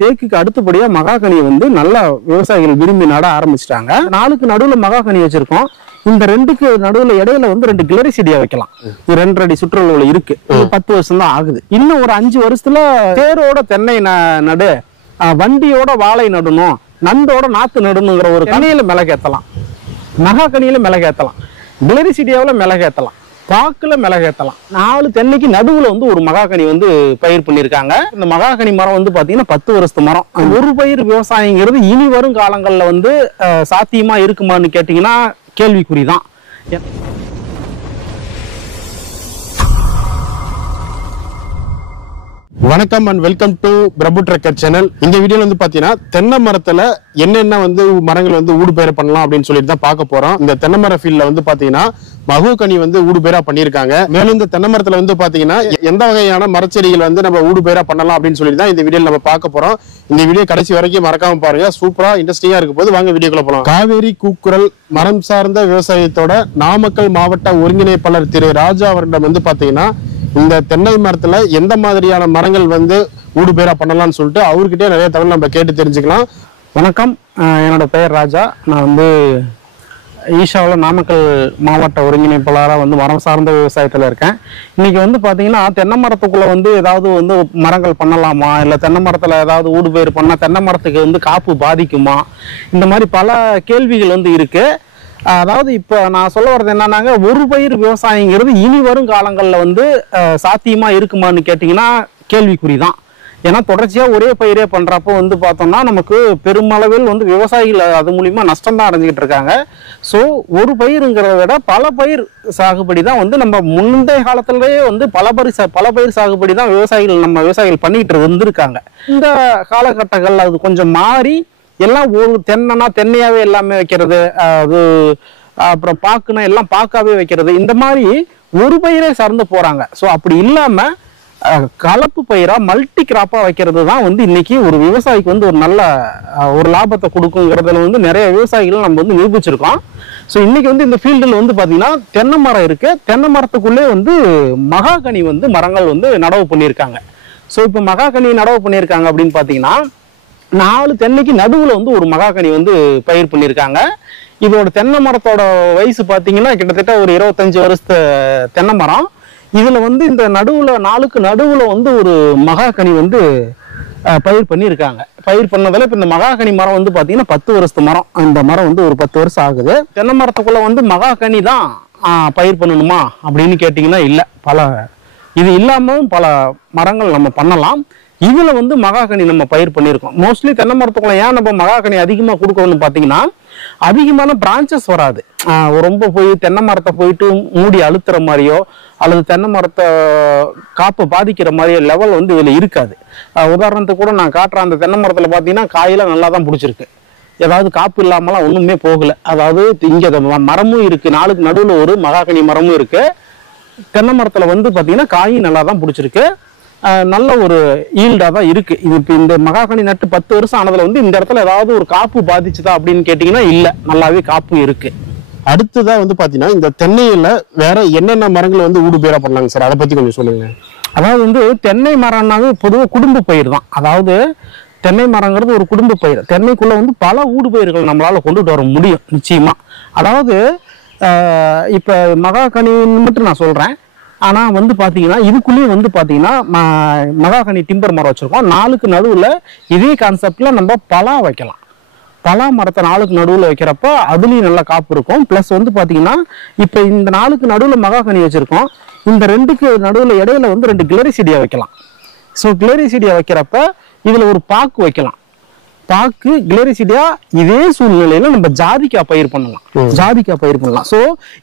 தேக்குக்கு அடுத்தபடியா மகாகனியை வந்து நல்லா விவசாயிகள் விரும்பி நட ஆரம்பிச்சிட்டாங்க. நாளுக்கு நடுவுல மகாகனி வச்சிருக்கோம். இந்த ரெண்டுக்கு நடுவுல இடையில வந்து 2 கிளரி செடியா வைக்கலாம். 2 அடி சுற்றுலா இருக்கு. 10 வருஷம் தான் ஆகுது. இன்னும் ஒரு 5 வருஷத்துல தேரோட தென்னை நடு, வண்டியோட வாழை நடணும், நண்டோட நாத்து நடணுங்கிற ஒரு கனியில மிளகேத்தலாம், மகாகனியில மிளகேத்தலாம், கிளரி செடியாவில் மிளகேத்தலாம், பாக்குல மிளகேத்தலாம். 4 தென்னைக்கு நடுவுல வந்து ஒரு மகாகனி வந்து பயிர் பண்ணிருக்காங்க. இந்த மகாகனி மரம் வந்து பாத்தீங்கன்னா 10 வருஷத்து மரம். ஒரு பயிர் விவசாயங்கிறது இனி வரும் காலங்கள்ல வந்து சாத்தியமா இருக்குமான்னு கேட்டீங்கன்னா கேள்விக்குறிதான். வணக்கம் and welcome to Prabhu trucker channel. இந்த வீடியோல வந்து பாத்தீங்கன்னா தென்னை மரத்துல என்னென்ன வந்து மரங்கள் வந்து ஊடுபயிர பண்ணலாம் அப்படின்னு சொல்லிட்டு தான் பார்க்க போறோம். இந்த தென்னை மர ஃபீல்ட்ல வந்து பாத்தீங்கன்னா மகாகனி வந்து ஊடுபயிரா பண்ணிருக்காங்க. மேலும் இந்த தென்னை மரத்துல வந்து பாத்தீங்கன்னா எந்த வகையான மரச்செடிகள் வந்து நம்ம ஊடுபயிரா பண்ணலாம் அப்படின்னு சொல்லிட்டு தான் இந்த வீடியோல நம்ம பார்க்க போறோம். இந்த வீடியோ கடைசி வரைக்கும் மறக்காம பாருங்க, சூப்பரா இன்ட்ரெஸ்டிங்கா இருக்க போது. வாங்க வீடியோக்குள்ள போலாம். காவேரி கூக்குரல் மரம் சார்ந்த விவசாயத்தோட நாமக்கல் மாவட்ட ஒருங்கிணைப்பாளர் திரு ராஜா அவரிடம் வந்து பாத்தீங்கன்னா இந்த தென்னை மரத்துல எந்த மாதிரியான மரங்கள் வந்து ஊடுபயிரா பண்ணலாம்னு சொல்லிட்டு அவர்கிட்டே நிறைய தகவல் நம்ம கேட்டு தெரிஞ்சுக்கலாம். வணக்கம், என்னோட பெயர் ராஜா. நான் வந்து ஈஷாவில் நாமக்கல் மாவட்ட ஒருங்கிணைப்பாளராக வந்து மரம் சார்ந்த விவசாயத்தில் இருக்கேன். இன்னைக்கு வந்து பார்த்தீங்கன்னா தென்னை மரத்துக்குள்ள வந்து ஏதாவது வந்து மரங்கள் பண்ணலாமா, இல்லை தென்னை மரத்தில் ஏதாவது ஊடுபயிர் பண்ணால் தென்னை மரத்துக்கு வந்து காப்பு பாதிக்குமா, இந்த மாதிரி பல கேள்விகள் வந்து இருக்கு. அதாவது இப்போ நான் சொல்ல வர்றது என்னன்னாங்க, ஒரு பயிர் விவசாயங்கிறது இனி வரும் காலங்களில் வந்து சாத்தியமா இருக்குமான்னு கேட்டிங்கன்னா கேள்விக்குறிதான். ஏன்னா தொடர்ச்சியாக ஒரே பயிரே பண்ணுறப்போ வந்து பார்த்தோம்னா நமக்கு பெருமளவில் வந்து விவசாயிகள் அது மூலிமா நஷ்டம் தான் அடைஞ்சிக்கிட்டு இருக்காங்க. ஸோ ஒரு பயிருங்கிறத விட பல பயிர் சாகுபடி தான் வந்து நம்ம முந்தைய காலத்திலேயே வந்து பல பயிர் சாகுபடி தான் நம்ம விவசாயிகள் பண்ணிக்கிட்டு இருந்திருக்காங்க. இந்த காலகட்டங்களில் அது கொஞ்சம் மாறி எல்லாம் ஒரு தென்னைனா தென்னையாவே எல்லாமே வைக்கிறது, அது அப்புறம் பாக்குனா எல்லாம் பாக்காவே வைக்கிறது, இந்த மாதிரி ஒரு பயிரே சார்ந்து போறாங்க. ஸோ அப்படி இல்லாம கலப்பு பயிரா மல்டி கிராப்பா வைக்கிறது தான் வந்து இன்னைக்கு ஒரு விவசாயிக்கு வந்து ஒரு நல்ல ஒரு லாபத்தை கொடுக்குங்கிறதுல வந்து நிறைய விவசாயிகள் நம்ம வந்து நிரூபிச்சிருக்கோம். ஸோ இன்னைக்கு வந்து இந்த ஃபீல்டில் வந்து பார்த்தீங்கன்னா தென்னை மரம் இருக்கு. தென்னை மரத்துக்குள்ளே வந்து மகாகனி வந்து மரங்கள் வந்து நடவு பண்ணியிருக்காங்க. ஸோ இப்போ மகாகனி நடவு பண்ணியிருக்காங்க அப்படின்னு பார்த்தீங்கன்னா 4 தென்னைக்கு நடுவுல வந்து ஒரு மகாகனி வந்து பயிர் பண்ணியிருக்காங்க. இதோட தென்னை மரத்தோட வயசு பார்த்தீங்கன்னா கிட்டத்தட்ட ஒரு 25 வருஷத்து தென்னை மரம். இதுல வந்து இந்த நடுவுல 4க்கு நடுவுல வந்து ஒரு மகாகனி வந்து பயிர் பண்ணியிருக்காங்க. பயிர் பண்ணதில் இப்போ இந்த மகாகனி மரம் வந்து பார்த்தீங்கன்னா 10 வருஷத்து மரம். இந்த மரம் வந்து ஒரு 10 வருஷம் ஆகுது. தென்னை மரத்துக்குள்ள வந்து மகாகனி தான் பயிர் பண்ணணுமா அப்படின்னு கேட்டிங்கன்னா இல்லை, இது இல்லாமல் பல மரங்கள் நம்ம பண்ணலாம். இதுல வந்து மகாகனி நம்ம பயிர் பண்ணியிருக்கோம். மோஸ்ட்லி தென்னை மரத்துக்குள்ள ஏன் நம்ம மகாகனி அதிகமாக கொடுக்கணும்னு பார்த்தீங்கன்னா அதிகமான பிரான்ச்சஸ் வராது. ரொம்ப போய் தென்னை மரத்தை போயிட்டு மூடி அழுத்துற மாதிரியோ அல்லது தென்னை மரத்தை காப்பை பாதிக்கிற மாதிரியோ லெவல் வந்து இதில் இருக்காது. உதாரணத்துக்கு கூட நான் காட்டுறேன். அந்த தென்னை மரத்தில் பார்த்தீங்கன்னா காயெல்லாம் நல்லா தான் பிடிச்சிருக்கு, ஏதாவது காப்பு இல்லாமலாம் ஒன்றுமே போகலை. அதாவது இங்கே மரமும் இருக்கு, 4க்கு நடுவில் ஒரு மகாகனி மரமும் இருக்கு. தென்னை மரத்தில் வந்து பார்த்தீங்கன்னா காயும் நல்லா தான் பிடிச்சிருக்கு, நல்ல ஒரு ஈல்டா தான் இருக்கு. இது இப்போ இந்த மகாகனி நட்டு 10 வருஷம் ஆனதுல வந்து இந்த இடத்துல ஏதாவது ஒரு காப்பு பாதிச்சுதா அப்படின்னு கேட்டீங்கன்னா இல்ல, நல்லாவே காப்பு இருக்கு. அடுத்ததான் வந்து பாத்தீங்கன்னா இந்த தென்னையில வேற என்னென்ன மரங்கள் வந்து ஊடுபயிரா பண்ணலாங்க சார், அதை பத்தி கொஞ்சம் சொல்லுங்க. அதாவது வந்து தென்னை மரம்னாவே பொதுவாக குடும்ப பயிர் தான். அதாவது தென்னை மரங்கிறது ஒரு குடும்ப பயிர். தென்னைக்குள்ள வந்து பல ஊடுபயிர்கள் நம்மளால கொண்டுட்டு வர முடியும் நிச்சயமா. அதாவது இப்ப மகாகனின்னு மட்டும் நான் சொல்றேன். ஆனா வந்து பாத்தீங்கன்னா இதுக்குள்ளேயே வந்து பாத்தீங்கன்னா மகாகனி டிம்பர் மரம் வச்சிருக்கோம். 4க்கு நடுவுல இதே கான்செப்ட்ல நம்ம பலா வைக்கலாம். பலா மரத்தை 4க்கு நடுவுல வைக்கிறப்ப அதுலயும் நல்ல காப்பு இருக்கும். பிளஸ் வந்து பாத்தீங்கன்னா இப்ப இந்த 4க்கு நடுவுல மகாகனி வச்சிருக்கோம். இந்த 2க்கு நடுவுல இடையில வந்து 2 கிளரி செடியா வைக்கலாம். ஸோ கிளரி செடியா வைக்கிறப்ப இதுல ஒரு பாக்கு வைக்கலாம். பாக்கு கிளரிசிடியா இதே சூழ்நிலையில நம்ம ஜாதிக்காய் பயிர் பண்ணலாம். சோ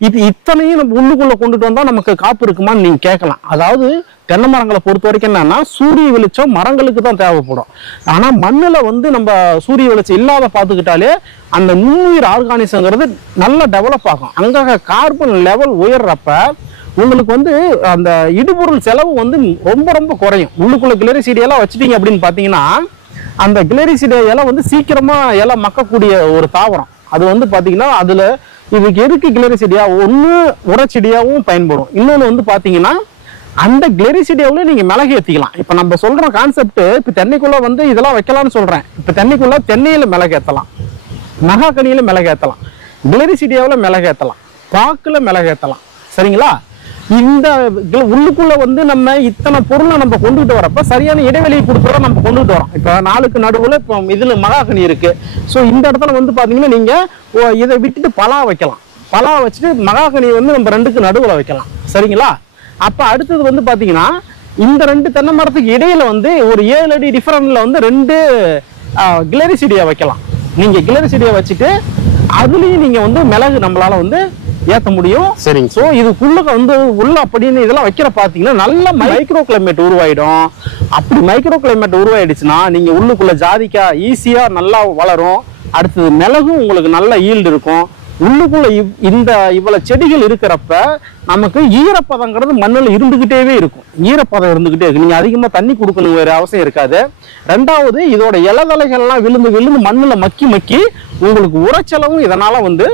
இது இத்தனையும் நம்ம உள்ளுக்குள்ள கொண்டுட்டு வந்தா நமக்கு காப்பு இருக்குமான்னு நீங்க கேட்கலாம். அதாவது தென்னை மரங்களை பொறுத்த வரைக்கும் என்னன்னா சூரிய வெளிச்சம் மரங்களுக்கு தான் தேவைப்படும். ஆனா மண்ணுல வந்து நம்ம சூரிய வெளிச்சம் இல்லாத பார்த்துக்கிட்டாலே அந்த நுண்ணுயிர் ஆர்கானிசங்கிறது நல்லா டெவலப் ஆகும். அங்க கார்பன் லெவல் உயர்றப்ப உங்களுக்கு வந்து அந்த இடுபொருள் செலவு வந்து ரொம்ப ரொம்ப குறையும். உள்ளுக்குள்ள கிளரிசிடியெல்லாம் வச்சுட்டீங்க அப்படின்னு பாத்தீங்கன்னா அந்த கிளரிசிடியா இலை வந்து சீக்கிரமா இலை மக்கக்கூடிய ஒரு தாவரம். அது வந்து பாத்தீங்கன்னா அதுல இதுக்கு எதுக்கு கிளரிசிடியா ஒன்று உரச்செடியாகவும் பயன்படும். இன்னொன்று வந்து பாத்தீங்கன்னா அந்த கிளெரிசிடியாவில் நீங்கள் மிளகு ஏற்றிக்கலாம். இப்போ நம்ம சொல்கிற கான்செப்ட் இப்போ தென்னைக்குள்ளே வந்து இதெல்லாம் வைக்கலாம்னு சொல்கிறேன். இப்போ தென்னைக்குள்ளே தென்னையில் மிளகு ஏற்றலாம், மகாகனியில் மிளகு ஏற்றலாம், கிளெரிசிடியாவில் மிளகு ஏற்றலாம், பாக்கில் மிளகு ஏற்றலாம். சரிங்களா? இந்த உள்ளுக்குள்ள வந்து நம்ம இத்தனை பொருளை நம்ம கொண்டுகிட்டு வரப்ப சரியான இடைவெளியை கொடுத்துட நம்ம கொண்டுகிட்டு வரோம். இப்போ நாளுக்கு நடுவில் இப்போ இதில் மகாகனி இருக்கு. ஸோ இந்த இடத்துல வந்து பார்த்தீங்கன்னா நீங்கள் இதை விட்டுட்டு பலா வைக்கலாம். பலா வச்சுட்டு மகாகனி வந்து நம்ம ரெண்டுக்கு நடுவில் வைக்கலாம். சரிங்களா? அப்போ அடுத்தது வந்து பார்த்தீங்கன்னா இந்த ரெண்டு தென்னை மரத்துக்கு இடையில வந்து ஒரு 7 அடி டிஃபரன்ட்ல வந்து 2 கிளரிசிடியா வைக்கலாம். நீங்கள் கிளரிசிடியா வச்சுட்டு அதுலேயும் நீங்கள் வந்து மிளகு நம்மளால வந்து ஏற்ற முடியும். சரிங்க. ஸோ இதுக்குள்ள வந்து உள்ள அப்படின்னு இதெல்லாம் வைக்கிற பார்த்தீங்கன்னா நல்ல மைக்ரோ கிளைமேட் உருவாயிடும். அப்படி மைக்ரோ கிளைமேட் உருவாயிடுச்சுன்னா நீங்கள் உள்ளுக்குள்ள ஜாதிக்காய் ஈஸியாக நல்லா வளரும். அடுத்தது மிளகும் உங்களுக்கு நல்ல ஈல்டு இருக்கும். உள்ளுக்குள்ள இவ்வளவு செடிகள் இருக்கிறப்ப நமக்கு ஈரப்பதங்கிறது மண்ணில் இருந்துகிட்டே இருக்கும். ஈரப்பதம் இருந்துகிட்டே இருக்கு. நீங்க அதிகமா தண்ணி கொடுக்கணும் வேற அவசியம் இருக்காது. ரெண்டாவது இதோட இலதலைகள்லாம் விழுந்து மண்ணில் மக்கி உங்களுக்கு உரச்செலவும் இதனால வந்து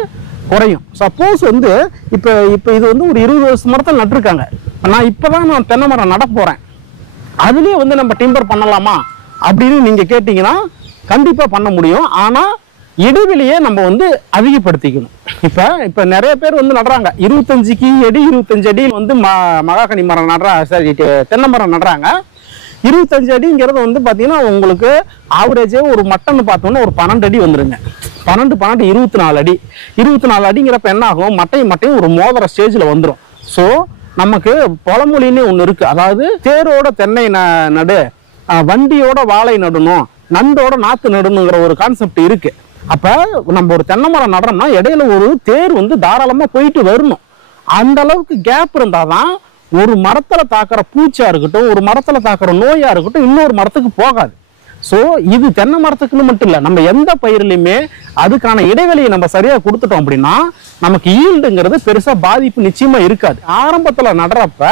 குறையும். சப்போஸ் வந்து இப்போ இது வந்து ஒரு 20 வருஷம் மரத்தில் நட்டுருக்காங்க. நான் இப்போதான் நான் தென்னை மரம் நட போறேன், அதுலயே வந்து நம்ம டிம்பர் பண்ணலாமா அப்படின்னு நீங்க கேட்டீங்கன்னா கண்டிப்பா பண்ண முடியும். ஆனா இடைவெளியை நம்ம வந்து அதிகப்படுத்திக்கணும். இப்ப நிறைய பேர் வந்து நடுறாங்க 25 அடி வந்து மகாகனி மரம் சரி தென்னை மரம் நடுறாங்க. 25 அடிங்கிறது வந்து பாத்தீங்கன்னா உங்களுக்கு ஆவரேஜே ஒரு மட்டன்னு பார்த்தோம்னா ஒரு 12 அடி வந்துருங்க. 12 24 அடி. 24 அடிங்கிறப்ப என்ன ஆகும், மட்டையும் ஒரு மோதிர ஸ்டேஜ்ல வந்துடும். ஸோ நமக்கு பழமொழின்னு ஒன்று இருக்கு. அதாவது தேரோட தென்னை நடு, வண்டியோட வாழை நடணும், நண்டோட நாத்து நடணுங்கிற ஒரு கான்செப்ட் இருக்கு. அப்ப நம்ம ஒரு தென்னை மரம் நடுறோம்னா இடையில ஒரு தேர் வந்து தாராளமா போயிட்டு வரணும். அந்த அளவுக்கு கேப் இருந்தாதான் ஒரு மரத்துல தாக்குற பூச்சா இருக்கட்டும், ஒரு மரத்துல தாக்குற நோயா இருக்கட்டும் இன்னொரு மரத்துக்கு போகாது. ஸோ இது தென்னை மரத்துக்குன்னு மட்டும் இல்லை, நம்ம எந்த பயிரிலையுமே அதுக்கான இடைவெளியை நம்ம சரியா கொடுத்துட்டோம் அப்படின்னா நமக்கு ஈல்டுங்கிறது பெருசா பாதிப்பு நிச்சயமா இருக்காது. ஆரம்பத்துல நடுறப்ப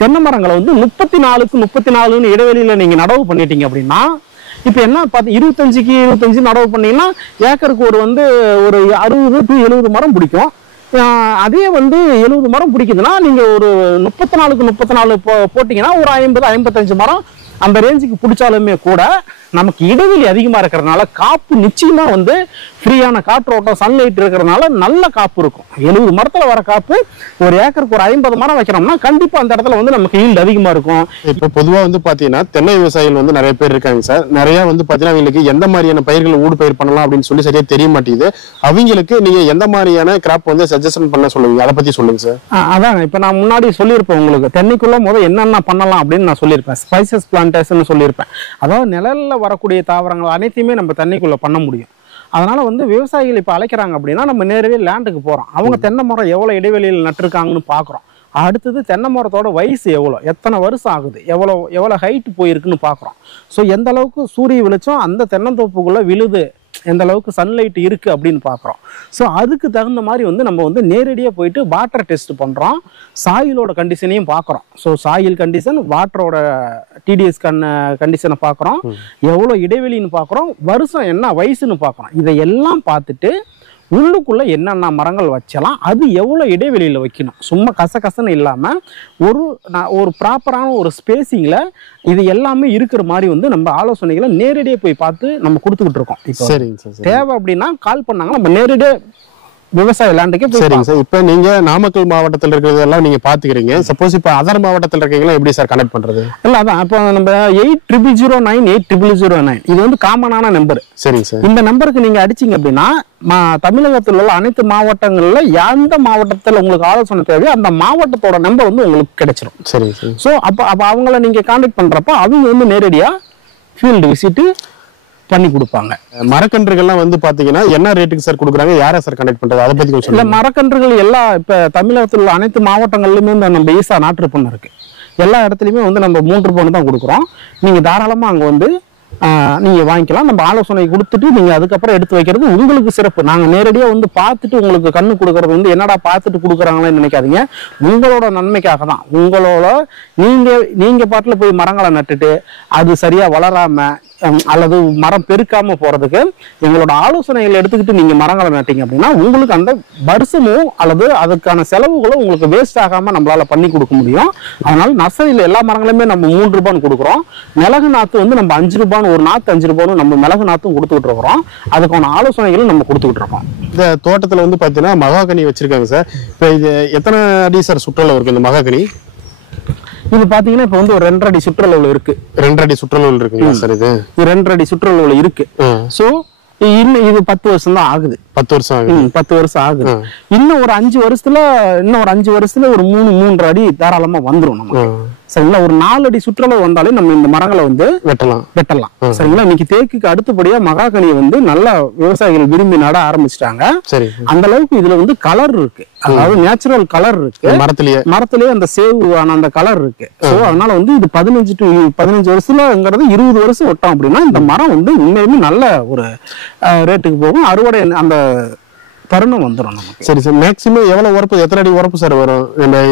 தென்னை மரங்களை வந்து 34க்கு 34 இடைவெளியில நீங்க நடவு பண்ணிட்டீங்க அப்படின்னா இப்ப என்ன பார்த்து 25க்கு 25 நடவு பண்ணீங்கன்னா ஏக்கருக்கு ஒரு 60 to 70 மரம் பிடிக்கும். அதே வந்து 70 மரம் பிடிக்குதுன்னா நீங்க ஒரு 34க்கு 34 போட்டீங்கன்னா ஒரு 50-55 மரம் அந்த ரேஞ்சுக்கு பிடிச்சாலுமே கூட நமக்கு இடைவெளி அதிகமா இருக்கிறதுனால காப்பு நிச்சயமா வந்து ஃப்ரீயான காற்றோட்டம் சன்லைட் இருக்கிறதுனால நல்ல காப்பு இருக்கும். 70 மரத்துல வர காப்பு ஒரு ஏக்கருக்கு ஒரு 50 மரம் வைக்கிறோம்னா கண்டிப்பா அந்த இடத்துல வந்து நமக்கு ஈல்டு அதிகமா இருக்கும். இப்போ பொதுவா வந்து பாத்தீங்கன்னா தென்னை விவசாயிகள் வந்து நிறைய பேர் இருக்காங்க சார். நிறைய வந்து பாத்தீங்கன்னா அவங்களுக்கு எந்த மாதிரியான பயிர்களை ஊடு பயிர் பண்ணலாம் அப்படின்னு சொல்லி சரியா தெரிய மாட்டேங்குது. அவங்களுக்கு நீங்க எந்த மாதிரியான கிராப் வந்து சஜஷன் பண்ண சொல்லுவீங்க, அதை பத்தி சொல்லுங்க சார். அதான் இப்ப நான் முன்னாடி சொல்லியிருப்பேன் உங்களுக்கு தென்னைக்குள்ள என்னென்ன பண்ணலாம் அப்படின்னு நான் சொல்லியிருப்பேன். ஸ்பைசஸ் பிளான்டேஷன் சொல்லியிருப்பேன். அதாவது நிழல்ல வரக்கூடிய தாவரங்கள் அனைத்தையுமே நம்ம தென்னைக்குள்ள பண்ண முடியும். அதனால வந்து விவசாயிகள் இப்ப அழைக்கிறாங்க அப்படின்னா நம்ம நேரடியாக லேண்டுக்கு போறோம். அவங்க தென்னை மரம் எவ்வளவு இடைவெளியில் நட்டுருக்காங்கன்னு பாக்குறோம். அடுத்தது தென்னை மரத்தோட வயசு எத்தனை வருஷம் ஆகுது, எவ்வளவு ஹைட் போயிருக்குன்னு பாக்குறோம். ஸோ எந்த அளவுக்கு சூரிய வெளிச்சம் அந்த தென்னந்தோப்புக்குள்ள விழுது, எந்த அளவுக்கு சன்லைட் இருக்கு அப்படின்னு பாக்குறோம். ஸோ அதுக்கு தகுந்த மாதிரி வந்து நம்ம வந்து நேரடியாக போயிட்டு வாட்டர் டெஸ்ட் பண்றோம், சாயிலோட கண்டிஷனையும் பார்க்குறோம். ஸோ சாயில் கண்டிஷன், வாட்டரோட டிடிஎஸ் கண்டிஷனை பார்க்குறோம், எவ்வளோ இடைவெளின்னு பார்க்குறோம், வருஷம் என்ன வயசுன்னு பார்க்குறோம். இதையெல்லாம் பார்த்துட்டு உள்ளுக்குள்ள என்னென்ன மரங்கள் வச்சலாம், அது எவ்வளோ இடைவெளியில் வைக்கணும், சும்மா கசகசன்னு இல்லாமல் ஒரு ப்ராப்பரான ஒரு ஸ்பேசிங்கில் இது எல்லாமே இருக்கிற மாதிரி வந்து நம்ம ஆலோசனைகளை நேரடியாக போய் பார்த்து நம்ம கொடுத்துக்கிட்டு இருக்கோம். இப்போ தேவை அப்படின்னா கால் பண்ணாங்க, நம்ம நேரடியாக விவசாய லேண்டுக்கே. சரிங்க சார். இப்போ நீங்க நாமக்கல் மாவட்டத்தில் இருக்கிறதெல்லாம் நீங்க பாத்துக்கிறீங்க. சப்போஸ் இப்போ அதர் மாவட்டத்தில் இருக்கீங்களா, எப்படி சார் கனெக்ட் பண்றது? இல்ல அதான் இப்போ நம்ம 8009 8009 இது வந்து காமனான நம்பர். சரிங்க சார். இந்த நம்பருக்கு நீங்க அடிச்சீங்க அப்படின்னா தமிழகத்தில் உள்ள அனைத்து மாவட்டங்கள்ல எந்த மாவட்டத்தில் உங்களுக்கு ஆலோசனை தேவையோ அந்த மாவட்டத்தோட நம்பர் வந்து உங்களுக்கு கிடைச்சிடும். சரிங்க சார். ஸோ அப்போ அவங்கள நீங்க கான்டாக்ட் பண்றப்ப அவங்க வந்து நேரடியா ஃபீல்டு விசிட்டு பண்ணி கொடுப்பாங்க. மரக்கன்றுகள்லாம் வந்து பாத்தீங்கன்னா என்ன ரேட்டுக்கு சார் கொடுக்குறாங்க, யாரை சார் கனெக்ட் பண்றது, அதை பத்தி கொஞ்சம். இல்ல மரக்கன்றுகள் எல்லா இப்ப தமிழகத்தில் உள்ள அனைத்து மாவட்டங்கள்லயுமே இந்த நம்ம ஈசா நாட்டு பண்ண இருக்கு. எல்லா இடத்துலயுமே வந்து நம்ம 3 பவுன் தான் கொடுக்குறோம். நீங்க தாராளமா அங்க வந்து நீங்க வாங்கிக்கலாம். நம்ம ஆலோசனை கொடுத்துட்டு நீங்க அதுக்கப்புறம் எடுத்து வைக்கிறது உங்களுக்கு சிறப்பு. நாங்க நேரடியா வந்து பார்த்துட்டு உங்களுக்கு கண்ணு கொடுக்கறது வந்து என்னடா பார்த்துட்டு கொடுக்குறாங்களேன்னு நினைக்காதீங்க. உங்களோட நன்மைக்காக தான். உங்களோட நீங்க பாட்டுல போய் மரங்களை நட்டுட்டு அது சரியா வளராம அல்லது மரம் பெருக்காம போறதுக்கு எங்களோட ஆலோசனைகளை எடுத்துக்கிட்டு நீங்க மரங்களை நட்டீங்க அப்படின்னா உங்களுக்கு அந்த வருஷமும் அல்லது அதுக்கான செலவுகளும் உங்களுக்கு வேஸ்ட் ஆகாம நம்மளால பண்ணி கொடுக்க முடியும். அதனால நர்சரியில எல்லா மரங்களுமே நம்ம 3 ரூபான்னு கொடுக்குறோம். மிளகு நாத்து வந்து நம்ம 5 ரூபான்னு, ஒரு நாத்து 5 ரூபான்னு நம்ம மிளகு நாத்தும் கொடுத்துக்கிட்டு இருக்கிறோம். அதுக்கான ஆலோசனைகளும் நம்ம கொடுத்துக்கிட்டு இருக்கோம். இந்த தோட்டத்துல வந்து பாத்தீங்கன்னா மகாகனி வச்சிருக்காங்க சார். இப்ப இது எத்தனை அடி சார் சுற்றளவு இருக்கு இந்த மகாகனி? இது பாத்தீங்கன்னா இப்ப வந்து ஒரு 2.5 அடி சுற்றளவுல இருக்கு. 2 அடி சுற்றளவு இருக்குங்களா சார்? இது 2.5 அடி சுற்றளவுல இருக்கு. சோ இன்னும் இது 10 வருஷம் தான் ஆகுது. 10 வருஷம் ஆகுது. 10 வருஷம் ஆகுது. இன்னும் ஒரு 5 வருஷத்துல ஒரு 3.5 அடி தாராளமா வந்துரும் நமக்கு. சரிங்களா? ஒரு 4 அடி சுற்றளவு வந்தாலே நம்ம இந்த மரங்களை வந்து வெட்டலாம். சரிங்களா? இன்னைக்கு தேக்குக்கு அடுத்தபடியா மகாகனியை வந்து நல்ல விவசாயிகள் விரும்பி நட ஆரம்பிச்சிட்டாங்க. அந்த அளவுக்கு இதுல வந்து கலர் இருக்கு, அதாவது நேச்சுரல் கலர் இருக்கு. மரத்திலேயே அந்த சேவ் ஆன அந்த கலர் இருக்கு. சோ அதனால வந்து இது 15 வருஷம்ங்கிறது 20 வருஷம் விட்டோம் அப்படின்னா இந்த மரம் வந்து உண்மையுமே நல்ல ஒரு ரேட்டுக்கு போகும். அறுவடை அந்த தருணம் வந்துடும் நமக்கு. சரி சார், மேக்ஸிமம் எவ்வளவு உரப்பு, எத்தனை அடி உரப்பு சார் வரும்?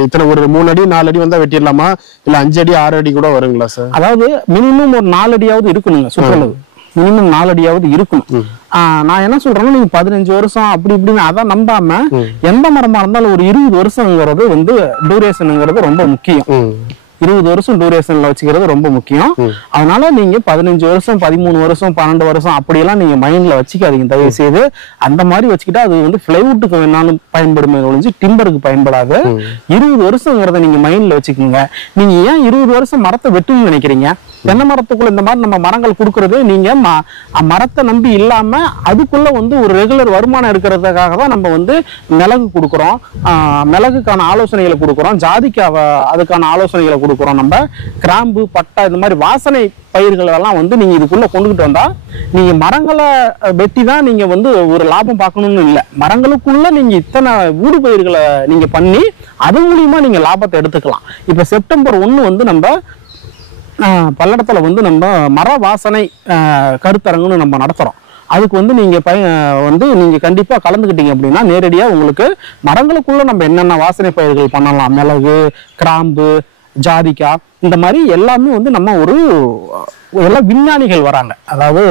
இத்தனை ஒரு 3 அடி 4 அடி வந்தா வெட்டிடலாமா, இல்ல 5 அடி 6 அடி கூட வருங்களா சார்? அதாவது மினிமம் ஒரு 4 அடியாவது இருக்கணுங்க சுற்றளவு. மினிமம் 4 அடியாவது இருக்கணும். நான் என்ன சொல்றேன்னா, நீங்க 15 வருஷம் அப்படி இப்படின்னு அதான் நம்பாம எந்த மரமா இருந்தாலும் ஒரு 20 வருஷங்கிறது வந்து டூரேஷனுங்கிறது ரொம்ப முக்கியம். 20 வருஷம் டூரேஷன்ல வச்சுக்கிறது ரொம்ப முக்கியம். அதனால நீங்க 15 வருஷம் 13 வருஷம் 12 வருஷம் அப்படியெல்லாம் நீங்க மைண்ட்ல வச்சுக்காதீங்க தயவு செய்து. அந்த மாதிரி வச்சுக்கிட்டா அது வந்து பிளைவுட்டுக்கு வேணாலும் பயன்படுமே ஒழிஞ்சு டிம்பருக்கு பயன்படாது. 20 வருஷங்கிறத நீங்க மைண்ட்ல வச்சுக்கோங்க. நீங்க ஏன் 20 வருஷம் மரத்தை வெட்டணும்னு நினைக்கிறீங்க? தென்னை மரத்துக்குள்ள இந்த மாதிரி நம்ம மரங்கள் கொடுக்கறது நீங்க மரத்தை நம்பி இல்லாம அதுக்குள்ள வந்து ஒரு ரெகுலர் வருமானம் இருக்கிறதுக்காக தான் நம்ம வந்து மிளகு கொடுக்குறோம், மிளகுக்கான ஆலோசனைகளை கொடுக்குறோம், ஜாதிக்காவை அதுக்கான ஆலோசனைகளை கொடுக்குறோம். நம்ம கிராம்பு, பட்டா இந்த மாதிரி வாசனை பயிர்கள் எல்லாம் வந்து நீங்க இதுக்குள்ள கொண்டுகிட்டு வந்தா நீங்க மரங்களை வெட்டி தான் நீங்க வந்து ஒரு லாபம் பார்க்கணும்னு இல்லை. மரங்களுக்குள்ள நீங்க இத்தனை ஊடு பயிர்களை நீங்க பண்ணி அது மூலியமா நீங்க லாபத்தை எடுத்துக்கலாம். இப்ப செப்டம்பர் 1 வந்து நம்ம பல்லடத்துல வந்து நம்ம மர வாசனை கருத்தரங்குன்னு நம்ம நடத்துறோம். அதுக்கு வந்து நீங்க நீங்க கண்டிப்பா கலந்துக்கிட்டீங்க அப்படின்னா நேரடியா உங்களுக்கு மரங்களுக்குள்ள நம்ம என்னென்ன வாசனை பயிர்கள் பண்ணலாம், மிளகு, கிராம்பு, ஜாதிக்காய் இந்த மாதிரி எல்லாமே வந்து நம்ம எல்லாம் விஞ்ஞானிகள் வராங்க, அதாவது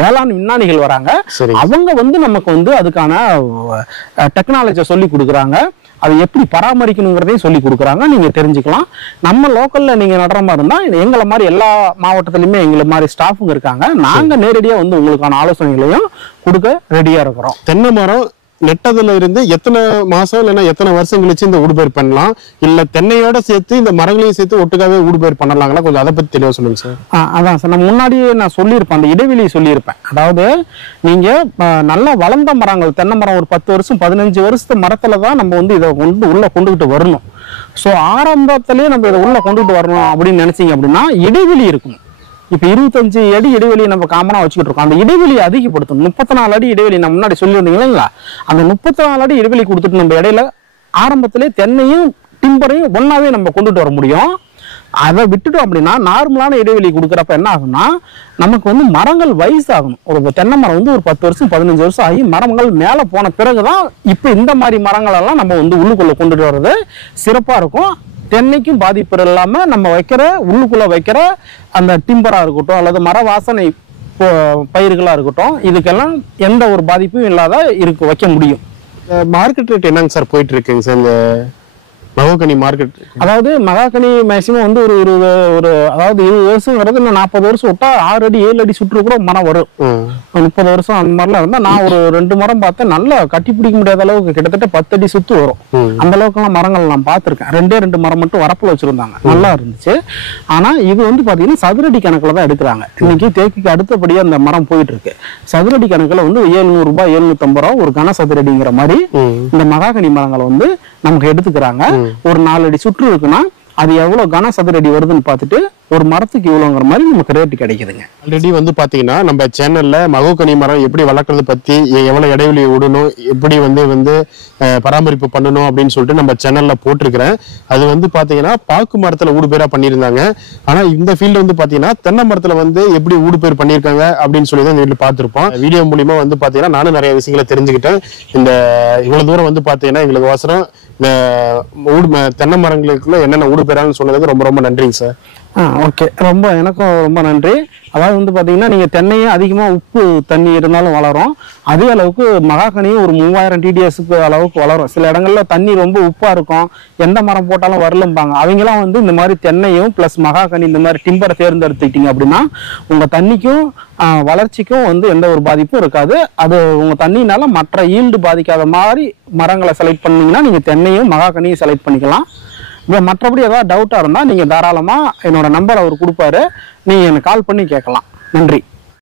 வேளாண் விஞ்ஞானிகள் வராங்க. அவங்க வந்து நமக்கு வந்து அதுக்கான டெக்னாலஜியை சொல்லி கொடுக்குறாங்க. அதை எப்படி பராமரிக்கணுங்கிறதையும் சொல்லி கொடுக்குறாங்க. நீங்க தெரிஞ்சுக்கலாம். நம்ம லோக்கல்ல நீங்க நடுற மாதிரி இருந்தா எங்களை மாதிரி எல்லா மாவட்டத்திலுமே எங்களை மாதிரி ஸ்டாஃபுங்க இருக்காங்க. நாங்க நேரடியா வந்து உங்களுக்கான ஆலோசனைகளையும் கொடுக்க ரெடியா இருக்கிறோம். தென்னை மரம் நெட்டதுல இருந்து எத்தனை மாசம் இல்லைன்னா எத்தனை வருஷம் கழிச்சு இந்த ஊடுபயிர் பண்ணலாம், இல்ல தென்னையோட சேர்த்து இந்த மரங்களையும் சேர்த்து ஒட்டுக்காவே ஊடுபயிர் பண்ணலாங்களா? கொஞ்சம் அதை பத்தி தெளிவா சொல்லுங்க சார். அதான் சார், நான் முன்னாடியே நான் சொல்லியிருப்பேன், அந்த இடைவெளியை சொல்லியிருப்பேன். அதாவது நீங்க நல்லா வளர்ந்த மரங்கள், தென்னை மரம் ஒரு 10 வருஷம் 15 வருஷத்து மரத்துல தான் நம்ம வந்து இதை உள்ள கொண்டுகிட்டு வரணும். ஸோ ஆரம்பத்திலேயே நம்ம இதை உள்ள கொண்டுகிட்டு வரணும் அப்படின்னு நினைச்சீங்க அப்படின்னா இடைவெளி இருக்கணும். இப்ப 25 அடி இடைவெளியை நம்ம காமனா வச்சுக்கிட்டு இருக்கோம். அந்த இடைவெளியை அதிகப்படுத்தணும். 34 அடி இடைவெளி நான் முன்னாடி சொல்லியிருந்தீங்களா, அந்த 34 அடி இடைவெளி கொடுத்துட்டு நம்ம இடையில ஆரம்பத்திலே தென்னையும் டிம்பரையும் ஒன்னாவே நம்ம கொண்டுட்டு வர முடியும். அதை விட்டுட்டோம் அப்படின்னா நார்மலான இடைவெளி கொடுக்குறப்ப என்ன ஆகும்னா நமக்கு வந்து மரங்கள் வயசாகணும். ஒரு தென்னை மரம் வந்து ஒரு 10 வருஷம் 15 வருஷம் ஆகி மரங்கள் மேல போன பிறகுதான் இப்ப இந்த மாதிரி மரங்கள் எல்லாம் நம்ம வந்து உள்ளுக்குள்ள கொண்டுட்டு வர்றது சிறப்பா இருக்கும். தென்னைக்கும் பாதிப்பு இல்லாம நம்ம உள்ளுக்குள்ள வைக்கிற அந்த டிம்பரா இருக்கட்டும் அல்லது மர வாசனை பயிர்களா இருக்கட்டும், இதுக்கெல்லாம் எந்த ஒரு பாதிப்பும் இல்லாத வைக்க முடியும். மார்க்கெட் ரேட் என்னங்க சார் போயிட்டு இருக்குங்க சார் இந்த மகாகனி மார்க்கெட்? அதாவது மகாகனி மேக்சிமம் வந்து அதாவது 20 வருஷங்கிறது 40 வருஷம் விட்டா 6 அடி 7 அடி சுற்று கூட மரம் வரும். 30 வருஷம் அந்த மாதிரிலாம் இருந்தா நான் ஒரு 2 மரம் பார்த்தேன், நல்லா கட்டி பிடிக்க முடியாத அளவுக்கு கிட்டத்தட்ட 10 அடி சுத்து வரும். அந்த அளவுக்கு எல்லாம் மரங்கள் நான் பார்த்திருக்கேன். 2 மரம் மட்டும் வரப்புல வச்சிருந்தாங்க, நல்லா இருந்துச்சு. ஆனா இது வந்து பாத்தீங்கன்னா சதுரடி கணக்குல தான் எடுக்கிறாங்க. இன்னைக்கு தேக்குக்கு அடுத்தபடியா அந்த மரம் போயிட்டு இருக்கு. சதுரடி கணக்குல வந்து 700 ரூபாய் 750 ரூபாய் ஒரு கன சதுரடிங்கிற மாதிரி இந்த மகாகனி மரங்களை வந்து நமக்கு எடுத்துக்கிறாங்க. ஒரு 4 அடி சுற்று இருக்குன்னா அது எவ்வளவு கன சதுரடி வருதுன்னு பார்த்துட்டு ஒரு மரத்துக்கு இவ்வளோங்கிற மாதிரி நமக்கு ரேட்டு கிடைக்குதுங்க. ஆல்ரெடி வந்து பாத்தீங்கன்னா நம்ம சேனல்ல மகாகனி மரம் எப்படி வளர்க்கறது பத்தி, எவ்வளவு இடைவெளி விடணும், எப்படி வந்து பராமரிப்பு பண்ணணும் அப்படின்னு சொல்லிட்டு நம்ம சேனல்ல போட்டிருக்கிறேன். அது வந்து பாத்தீங்கன்னா பாக்கு மரத்துல ஊடுபயிரா பண்ணியிருந்தாங்க. ஆனா இந்த ஃபீல்டு வந்து பாத்தீங்கன்னா தென்னை மரத்துல வந்து எப்படி ஊடுபயிர் பண்ணியிருக்காங்க அப்படின்னு சொல்லி தான் இந்த வீட்டுல பார்த்திருப்போம். வீடியோ மூலியமா வந்து பாத்தீங்கன்னா நானும் நிறைய விஷயங்களை தெரிஞ்சுக்கிட்டேன். இந்த இவ்வளவு தூரம் வந்து பாத்தீங்கன்னா எங்களுக்கு அவசரம் இந்த தென்னை மரங்களுக்குள்ள என்னென்ன ஊடுபயிரான்னு சொன்னதுக்கு ரொம்ப ரொம்ப நன்றிங்க சார். ஓகே, எனக்கும் ரொம்ப நன்றி. அதாவது வந்து பார்த்தீங்கன்னா நீங்கள் தென்னையும் அதிகமாக உப்பு தண்ணி இருந்தாலும் வளரும், அதே அளவுக்கு மகாகனியும் ஒரு 3000 TDSக்கு அளவுக்கு வளரும். சில இடங்கள்ல தண்ணி ரொம்ப உப்பாக இருக்கும், எந்த மரம் போட்டாலும் வரலும்பாங்க. அவங்களாம் வந்து இந்த மாதிரி தென்னையும் ப்ளஸ் மகாகனி இந்த மாதிரி டிம்பரை தேர்ந்தெடுத்துக்கிட்டீங்க அப்படின்னா உங்கள் தண்ணிக்கும் வளர்ச்சிக்கும் வந்து எந்த ஒரு பாதிப்பும் இருக்காது. அது உங்கள் தண்ணினால மற்ற ஈல்டு பாதிக்காத மாதிரி மரங்களை செலக்ட் பண்ணீங்கன்னா நீங்கள் தென்னையும் மகாகனியும் செலக்ட் பண்ணிக்கலாம். இப்போ மற்றபடி ஏதாவது டவுட்டாக இருந்தால் நீங்கள் தாராளமாக என்னோட நம்பர் அவர் கொடுப்பாரு, நீங்கள் எனக்கு கால் பண்ணி கேட்கலாம். நன்றி.